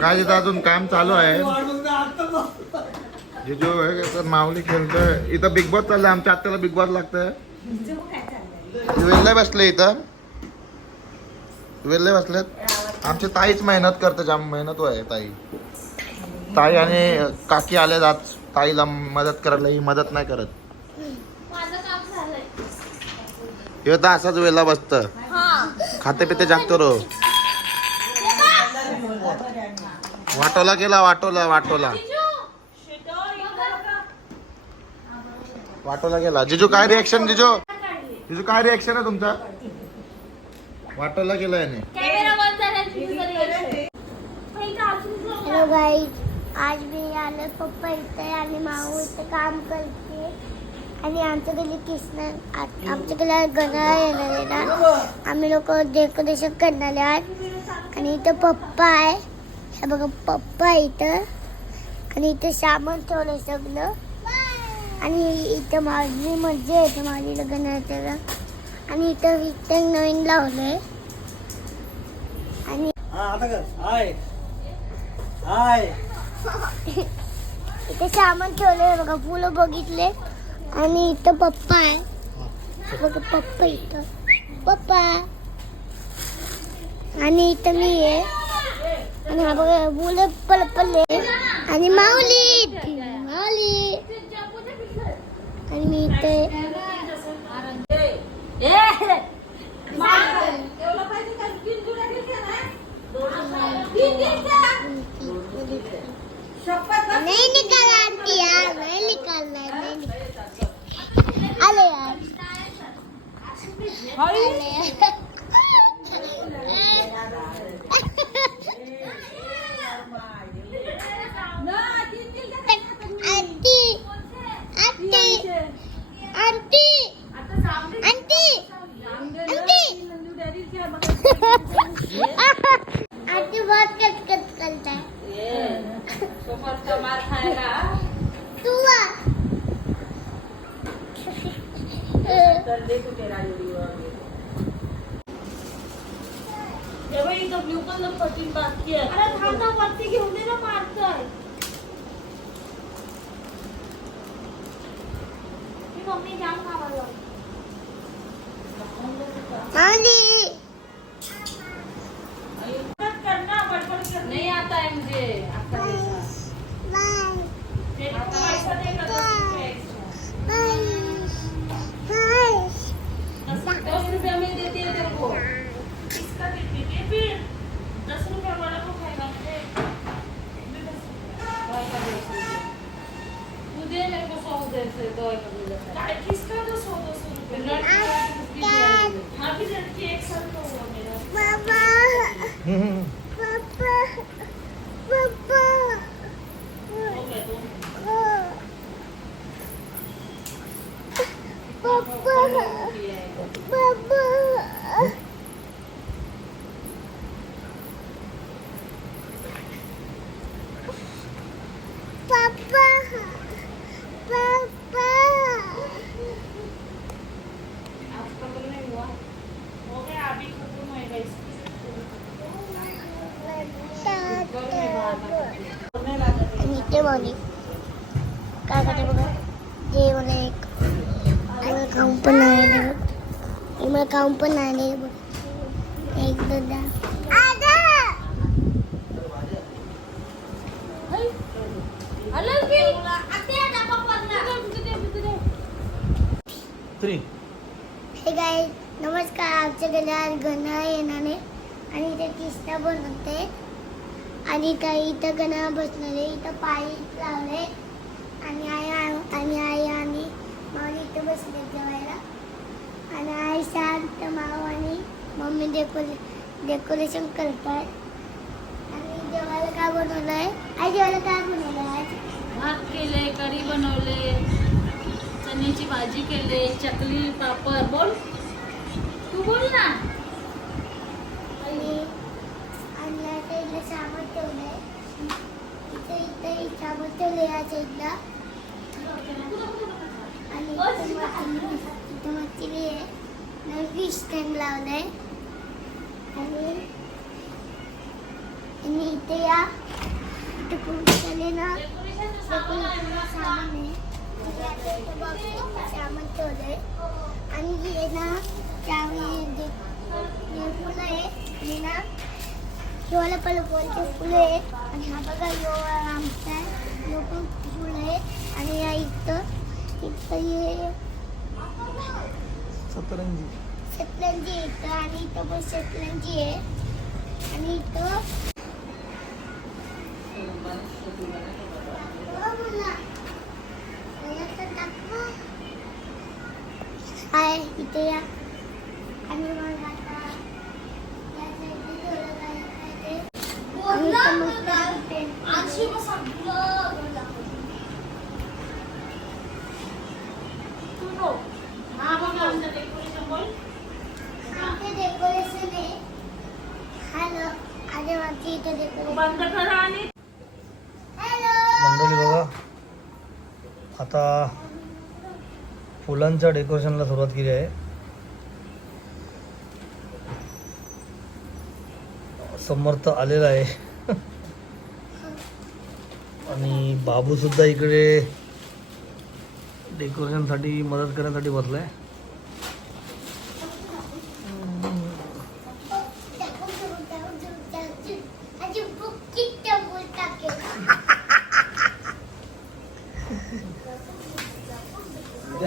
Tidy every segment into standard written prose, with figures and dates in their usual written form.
काय तिथं अजून काम चालू आहे. जिजू माऊली खेळतोय इथं. बिग बॉस चाललंय. आमच्या आत्याला बिग बॉस लागतंय. वेल्ले बसले इथं. वेल्ले बसलेत. आमची ताईच मेहनत करते. जाम मेहनत आहे ताई. ताई आणि काकी आले आज ताईला मदत करायला. ही मदत नाही करत. हे तर असाच वेळेला बसत. खाते पिते जागतो रो. वाटोला गेला. वाटोला गेला. जिजू काय रिएक्शन? जिजू काय रिएक्शन आहे तुमचा? वाटोला गेला याने. हॅलो गाईज, आज मी आले पप्पा इथे आणि माऊ इथे काम करते. आणि आमच्याकडे कृष्णा आमच्याकडे गणा येणार आहे ना. आम्ही लोक डेकोरेशन करणार आहे. आणि इथं पप्पा आहे. हे बघा पप्पा आहे इथं. आणि इथं सामान ठेवलं सगळं. आणि इथं माझी मज्जा येते माझी लग्न आहे. आणि इथं इथं नवीन लावलंय. आणि इथे सामान ठेवलंय बघा. फुलं बघितले. आणि इथं पप्पा आहे बघा. पप्पा इथं पप्पा. आणि इथं मी आहे. आणि हा बघा फुलं पलपले. आणि माऊली आणि मी इथे. नहीं निकाला आंटी यार. नहीं निकालना है. नहीं निकालना. अरे यार aunty aunty aunty aunty aunty बहुत कट करता है. का मार खाएगा. तू कर दे तू तेरा वीडियो. इथं ब्ल्यू कलर पटीन बाकी आहे. अरे थांबा वरती घेऊन दे ना. मारतोय मी. मम्मी जाम खावायला माऊली. करना बड़बड़ कर. नहीं आता है मुझे. आता है पैसा देगा 10 रुपया में देती है तेरे को. किसका देती है फिर? 10 रुपया वाला को खाएगा. तू दे मेरे को 100 दे से 2 रुपये. किसका 200 रुपये? हाँ भी लड़की एक साल का हुआ मेरा. पापा पापा पापा. हो गया तो. माऊली काय करते बघा. हे मला एक काम पण नाही. मला काम पण नाही बघ. एक दादा हे काय. नमस्कार. आमच्या घरात गणा येणार आहे. आणि इथे कृष्णा बनवते. आणि काही इथं गणा बसणारे. इथं पायी लावले. आणि आई आणि माऊली इथं बसले जेवायला. आणि आई शांत माऊ आणि मम्मी डेकोरेशन करतात. आणि जेवायला काय बनवलंय? आई जेवायला काय बनवलंय आज? भात केले, कढी बनवले, चण्याची भाजी केले, चकली, पापड. बोल तू बोल ना. आणि आता इथलं सामान ठेवलंय. इथे सामान ठेवलंय या साईडला. आणि इथं मच्छी आहे. फिश टँक लावलंय. आणि इथे या, इथे खूप सारे ना डेकोरेशनचं सामान आहे. इथे आता इथे बघा सामान ठेवलंय आणि हे ना त्यावेळी जे फुलं आहे आणि ना शिवाला पहिलं फुलचे फुलं आहे आणि हा बघा यो आमचा आहे, यो पण फुलं आहे आणि या इथं हे सतरंजी इथं आणि इथं पण सतरंजी आहे आणि इथं हाय इथे या आणि मग आता या साईडने थोडं काय ते आणि इथं मस्त आमचे डेकोरेशन आहे. हॅलो आणि आमची इथे डेकोरेशन बंद करा आणि हॅलो मंडळी बघा आता फुलांच्या डेकोरेशनला सुरुवात केली आहे. समर्थ आलेला आहे आणि बाबू सुद्धा इकडे डेकोरेशनसाठी मदत करण्यासाठी बसलाय.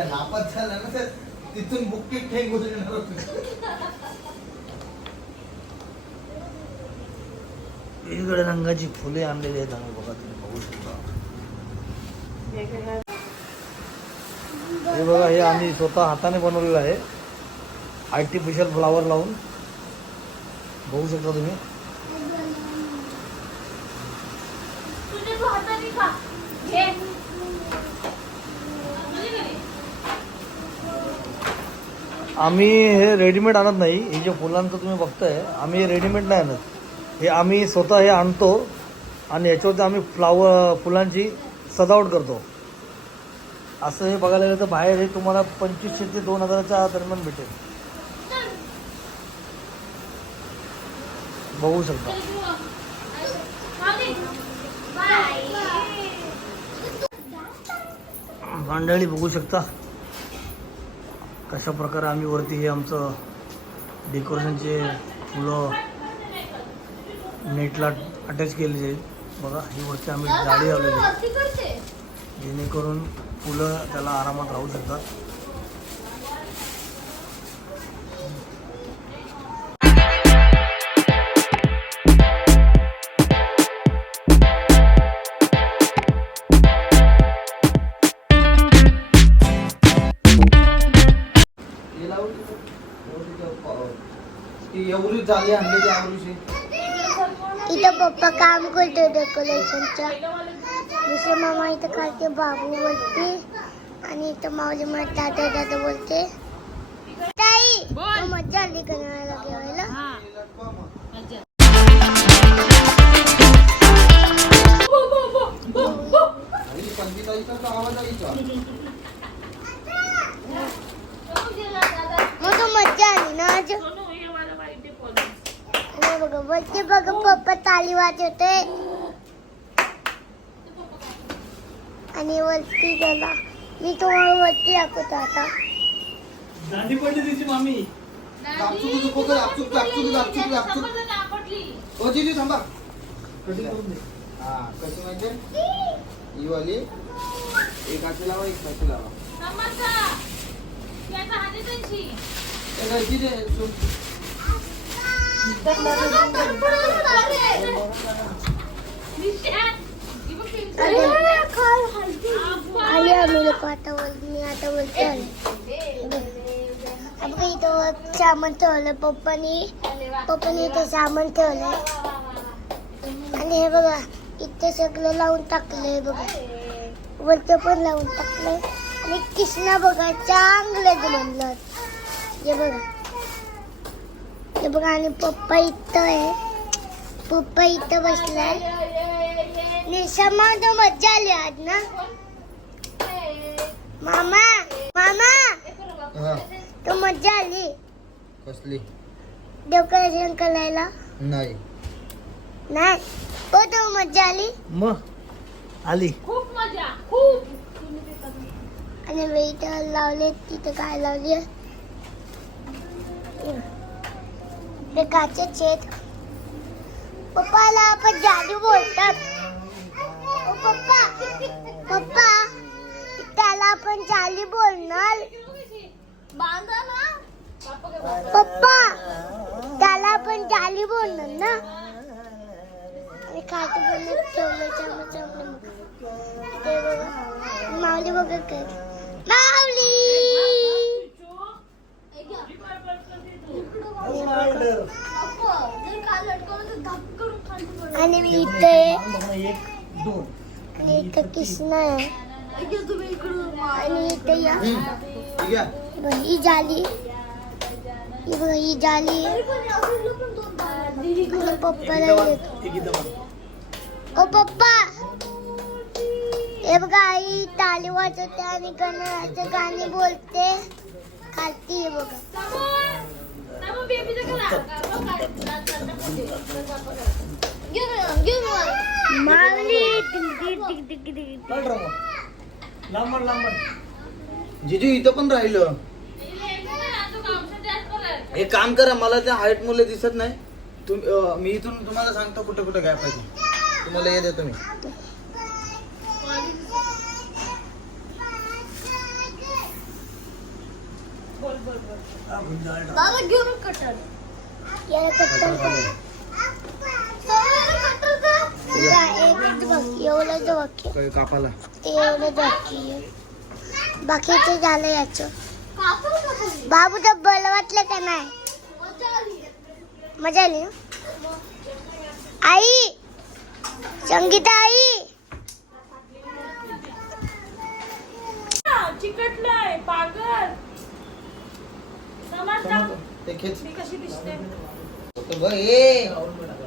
नापास झाला ना तर तिथून बुक्की ठेक बोलणार होते. वेगवेगळ्या रंगाची फुले आणलेली आहेत आम्ही बघा, तुम्ही बघू शकता. हे बघा, हे आम्ही स्वतः हाताने बनवलेलं आहे, आर्टिफिशियल फ्लावर लावून. बघू शकता तुम्ही. तुझे तू हाताने खा घे. आम्ही हे रेडीमेड आणत नाही. हे जे फुलांचं तुम्ही बघताय, आम्ही हे रेडीमेड नाही आणत. हे आम्ही स्वतः हे आणतो आणि याच्यावरती आम्ही फुलांची सजावट करतो. असं हे बघायला गेलं तर बाहेर हे तुम्हाला 2500 ते 2000च्या दरम्यान भेटेल. बघू शकता. मंडळी बघू शकता कशा प्रकारे आम्ही वरती हे आमचं डेकोरेशनचे फुलं नेटला अटॅच केलेली आहेत. बघा, ही वरती आम्ही जाळी लावलेली आहे जेणेकरून फुलं त्याला आरामात राहू शकतात. एवढी झाली आणली ती आवडीची. इथं पप्पा काम करतो डेकोरेशनच्या. दुसरे मामा इथं खालते बाबू बोलते आणि इथं माऊली मला दादा दादा बोलते. ताई मजा आली करायला जेवायला. आवाज आईचा मग तो मजा आली ना आज. हे बघा बोलते बघा पप्पा ताली वाजवते आणि वरती गेला. मी तुम्हाला वरती दाखवतो आता. दांडी पडली तिची मामी. ओ जीजी थांबा. कशी हा कशी माहिती ही वाली एक हाती लावा, एक हाती लावा. आली आम्ही लोक आता बोलते. मी आता बोलते आपण इथं सामान ठेवलं पप्पानी इथं सामान ठेवलंय आणि हे बघा इथे सगळं लावून टाकलंय. बघा वरचं पण लावून टाकलंय आणि कृष्णा बघा चांगलं म्हणलं. हे बघा हे बघा आणि पप्पा इथं आहे. पप्पा इथं बसलाय. निशामा मजा आली आज ना मामा. तो मजा आली कसली डेकोरेशन करायला. नाही नाही बहुत मजा आली. मग आली. खूप मजा खूप. आणि वेट लावले तिथं काय लावली ते काचेचे आहेत. पप्पाला आपण जादू बोलतात. ओ पप्पा पप्पा त्याला आपण जादू बोलणार. बांधा ना. पप्पा त्याला आपण जादू बोलणार ना. आणि खाते बोलले ठेवलं चमच आपलं ते बघा माऊली बघा काय माऊली. आणि मी इथे एक दोन. आणि इथं कृष्णा आहे. आणि इथे या बघा, ही जाली ही बघा ही जाली आहे. आणि पप्पाला येतो. ओ पप्पा हे बघा आई टाळी वाजवते आणि गणरायाचे गाणे बोलते खालती हे बघा. माऊली जिजू इथं पण राहिलं. एक काम करा, मला त्या हाईट मुले दिसत नाही. मी इथून तुम्हाला सांगतो कुठे कुठे गॅप आहे तुम्हाला हे देतो मी. बाबा घेऊन कटर. याला कट्टर कर. एकच बघ एवढंच बाकी काही कापाला ते एवढंच बाकी आहे. बाकीचं झालं याचं. बाबू तर बल वाटलं का नाही. मजा आली ना? आई संगीता आई चिकटलंय पागल. समजलं ते खेच मी कशी दिसते. ते बघ, ए,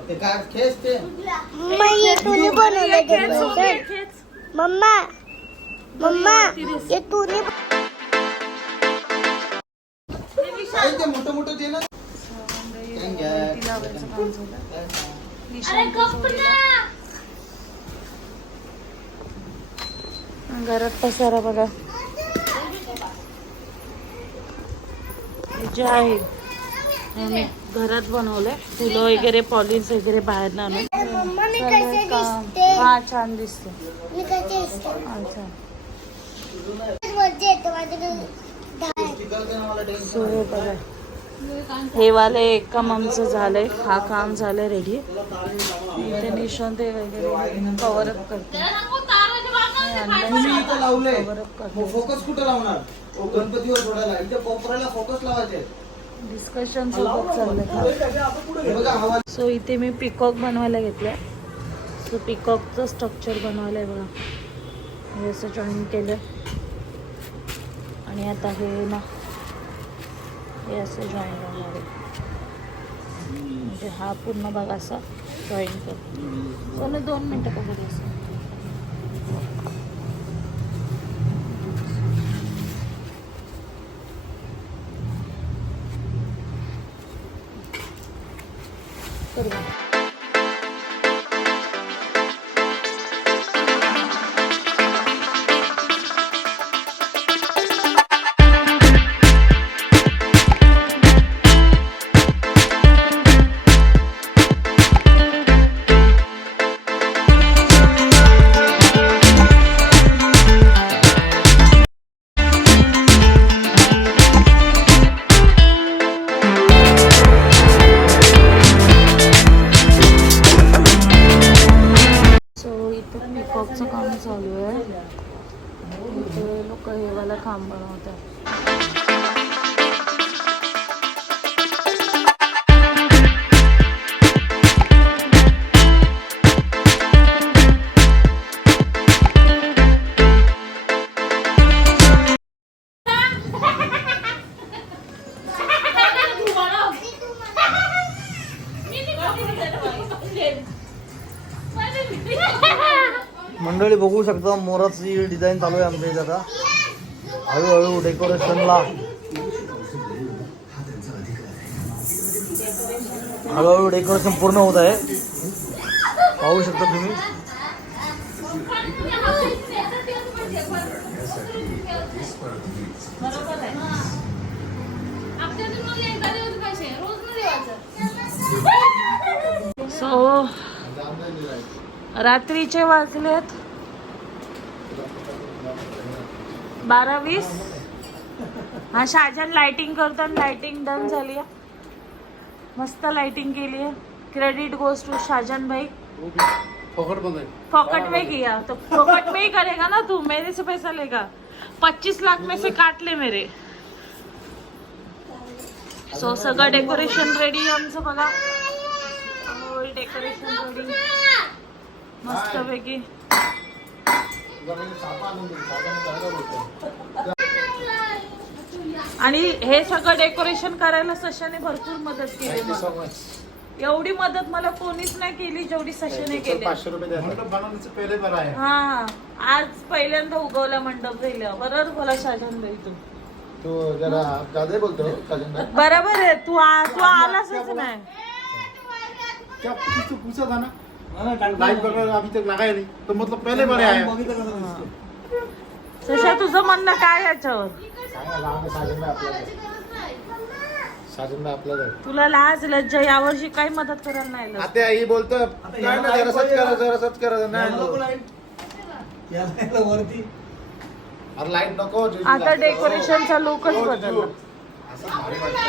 ते काय खेच ते मी तुने बनवलं ते खेच. मम्मा मम्मा हे तुने काय ते मोठं मोठं दे ना. अरे गप्प ना. घरात पसारा बघा जे आहे आम्ही घरात बनवलंय. फुलं वगैरे पॉलिश वगैरे बाहेर आणून. मम्मा मी कसे दिसते. हा छान दिसते. मी कसे दिसते अच्छा वरती येतो माझ्याकडे सो हे बघा हे वाले एक काम आमचं झालंय. हा काम झालंय रेडी. इथे निशांत वगैरे कव्हर अप करते. तुम्ही इथं लावलंय. कव्हर अप करते. फोकस कुठं लावणार. गणपतीवर सोडायला इथे कोपऱ्याला फोकस लावायचे. डिस्कशन सोबत चाललंय. हे बघा हवा. सो इथे मी पिकॉक बनवायला घेतलंय. सो पिकॉकचं स्ट्रक्चर बनवायला आहे बघा. हे असं जॉईन केलं आणि आता हे ना हे असं जॉईन करणार आहे. म्हणजे हा पूर्ण भाग असा जॉईन करतो. चला 2 मिनटं बघू असं. करूया. पिकॉकचं काम चालू आहे. इथे लोक हे वाला काम बनवतात. मंडळी बघू शकता मोराची डिझाईन चालू आहे आमच्या इथे आता. हळूहळू डेकोरेशनला हळूहळू डेकोरेशन पूर्ण होत आहे. पाहू शकता तुम्ही. बरोबर आहे. सो रात्रीचे वाजलेत 12:20. हा शाहजान लाइटिंग करताना लाइटिंग डन झाली आहे. मस्त लाइटिंग केली है. क्रेडिट गोज टू शाहजान भाई. पॉकेट में किया तो पॉकेट में ही करेगा ना तू, मेरे से पैसा लेगा. 25 लाख में से काट ले मेरे. सो सगळं डेकोरेशन रेडी आमचं बघा. डेकोरेशन रेडी मस्त पैकी. आणि हे सगळं डेकोरेशन करायला सशाने भरपूर मदत केली मला. एवढी मदत मला कोणीच नाही केली जेवढी सशाने केली. 500 रुपये द्यायचे पहिले बरं आहे. हा आज पहिल्यांदा उगवला मंडप राहिला. बरोबर बोला शाहजान भाई तू. तो जरा ज्यादा बोलतो साजन भाई. बरोबर आहे. तू आलाच नाही. क्या पूछा था ना लाइव वगैरह अभी तक लगाया नहीं तो मतलब पहले बड़े आया. सशा तुझं म्हणणं काय याच्यावर? साजन भाई आपल्याला तुला लाज लज्जा यावर्षी काही मदत करायला नाही आलं. आता ही बोलतो काय ना जरा सच करा नाही वरती अरे लाईट नको आता डेकोरेशनचा लुकच बदलला. असं भारी वाटतं.